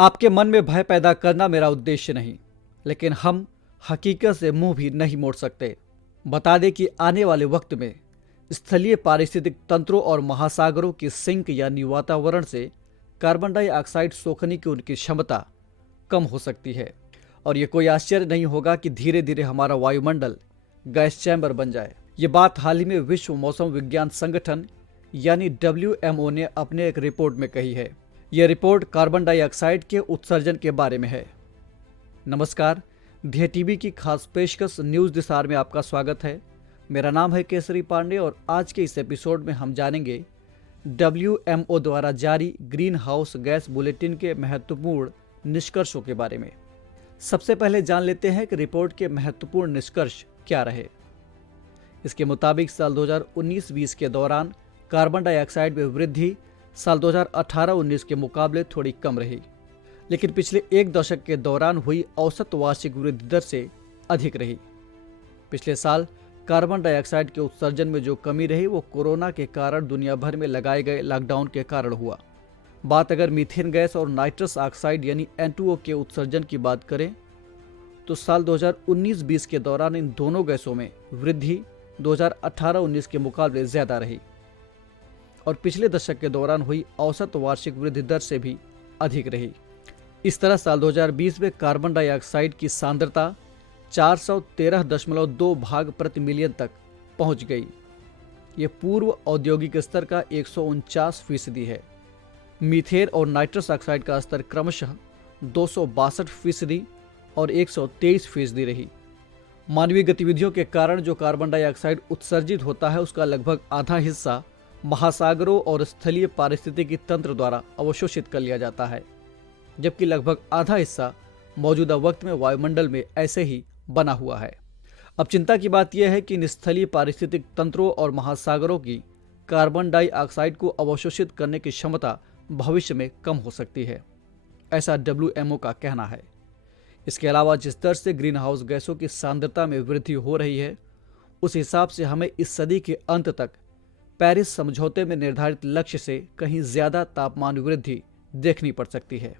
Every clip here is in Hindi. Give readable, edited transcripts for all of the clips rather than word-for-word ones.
आपके मन में भय पैदा करना मेरा उद्देश्य नहीं, लेकिन हम हकीकत से मुंह भी नहीं मोड़ सकते। बता दें कि आने वाले वक्त में स्थलीय पारिस्थितिक तंत्रों और महासागरों की सिंक यानी वातावरण से कार्बन डाइऑक्साइड सोखने की उनकी क्षमता कम हो सकती है और ये कोई आश्चर्य नहीं होगा कि धीरे धीरे हमारा वायुमंडल गैस चैम्बर बन जाए। ये बात हाल ही में विश्व मौसम विज्ञान संगठन यानी WMO ने अपने एक रिपोर्ट में कही है। यह रिपोर्ट कार्बन डाइऑक्साइड के उत्सर्जन के बारे में है। नमस्कार, ध्येय टीवी की खास पेशकश न्यूज़ दिसार में आपका स्वागत है। मेरा नाम है केसरी पांडे और आज के इस एपिसोड में हम जानेंगे WMO द्वारा जारी ग्रीन हाउस गैस बुलेटिन के महत्वपूर्ण निष्कर्षों के बारे में। सबसे पहले जान लेते हैं कि रिपोर्ट के महत्वपूर्ण निष्कर्ष क्या रहे। इसके मुताबिक साल 2019-20 के दौरान कार्बन डाइऑक्साइड में वृद्धि साल 2018-19 के मुकाबले थोड़ी कम रही, लेकिन पिछले एक दशक के दौरान हुई औसत वार्षिक वृद्धि दर से अधिक रही। पिछले साल कार्बन डाइऑक्साइड के उत्सर्जन में जो कमी रही वो कोरोना के कारण दुनिया भर में लगाए गए लॉकडाउन के कारण हुआ। बात अगर मीथेन गैस और नाइट्रस ऑक्साइड यानी N2O के उत्सर्जन की बात करें तो साल 2019-20 के दौरान इन दोनों गैसों में वृद्धि 2018-19 के मुकाबले ज़्यादा रही और पिछले दशक के दौरान हुई औसत वार्षिक वृद्धि दर से भी अधिक रही। इस तरह साल 2020 में कार्बन डाइऑक्साइड की सांद्रता 413.2 भाग प्रति मिलियन तक पहुंच गई। ये पूर्व औद्योगिक स्तर का 149% है। मीथेन और नाइट्रस ऑक्साइड का स्तर क्रमशः 262% और 123% रही। मानवीय गतिविधियों के कारण जो कार्बन डाइऑक्साइड उत्सर्जित होता है उसका लगभग आधा हिस्सा महासागरों और स्थलीय पारिस्थितिकी तंत्र द्वारा अवशोषित कर लिया जाता है, जबकि लगभग आधा हिस्सा मौजूदा वक्त में वायुमंडल में ऐसे ही बना हुआ है। अब चिंता की बात यह है कि इन स्थलीय पारिस्थितिक तंत्रों और महासागरों की कार्बन डाइऑक्साइड को अवशोषित करने की क्षमता भविष्य में कम हो सकती है, ऐसा WMO का कहना है। इसके अलावा जिस दर से ग्रीन हाउस गैसों की सांद्रता में वृद्धि हो रही है उस हिसाब से हमें इस सदी के अंत तक पेरिस समझौते में निर्धारित लक्ष्य से कहीं ज़्यादा तापमान वृद्धि देखनी पड़ सकती है।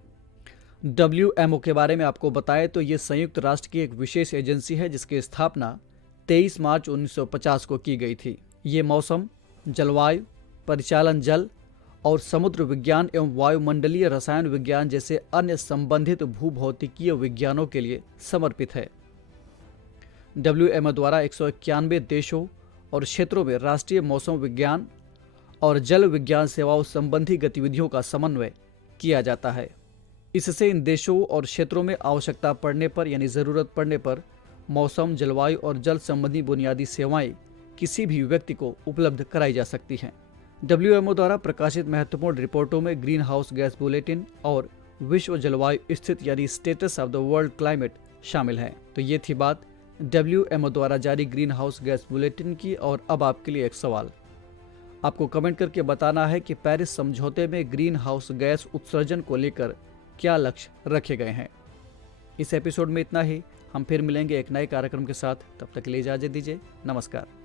WMO के बारे में आपको बताएं तो ये संयुक्त राष्ट्र की एक विशेष एजेंसी है जिसकी स्थापना 23 मार्च 1950 को की गई थी। ये मौसम, जलवायु, परिचालन जल और समुद्र विज्ञान एवं वायुमंडलीय रसायन विज्ञान जैसे अन्य संबंधित भूभौतिकीय विज्ञानों के लिए समर्पित है। WMO द्वारा 191 देशों और क्षेत्रों में राष्ट्रीय मौसम विज्ञान और जल विज्ञान सेवाओं संबंधी गतिविधियों का समन्वय किया जाता है। इससे इन देशों और क्षेत्रों में आवश्यकता पड़ने पर यानी ज़रूरत पड़ने पर मौसम, जलवायु और जल संबंधी बुनियादी सेवाएं किसी भी व्यक्ति को उपलब्ध कराई जा सकती हैं। WMO द्वारा प्रकाशित महत्वपूर्ण रिपोर्टों में ग्रीन हाउस गैस बुलेटिन और विश्व जलवायु स्थिति यानी status of the world climate शामिल है। तो ये थी बात WMO द्वारा जारी ग्रीन हाउस गैस बुलेटिन की। और अब आपके लिए एक सवाल, आपको कमेंट करके बताना है कि पेरिस समझौते में ग्रीन हाउस गैस उत्सर्जन को लेकर क्या लक्ष्य रखे गए हैं। इस एपिसोड में इतना ही। हम फिर मिलेंगे एक नए कार्यक्रम के साथ। तब तक के लिए इजाजत दीजिए। नमस्कार।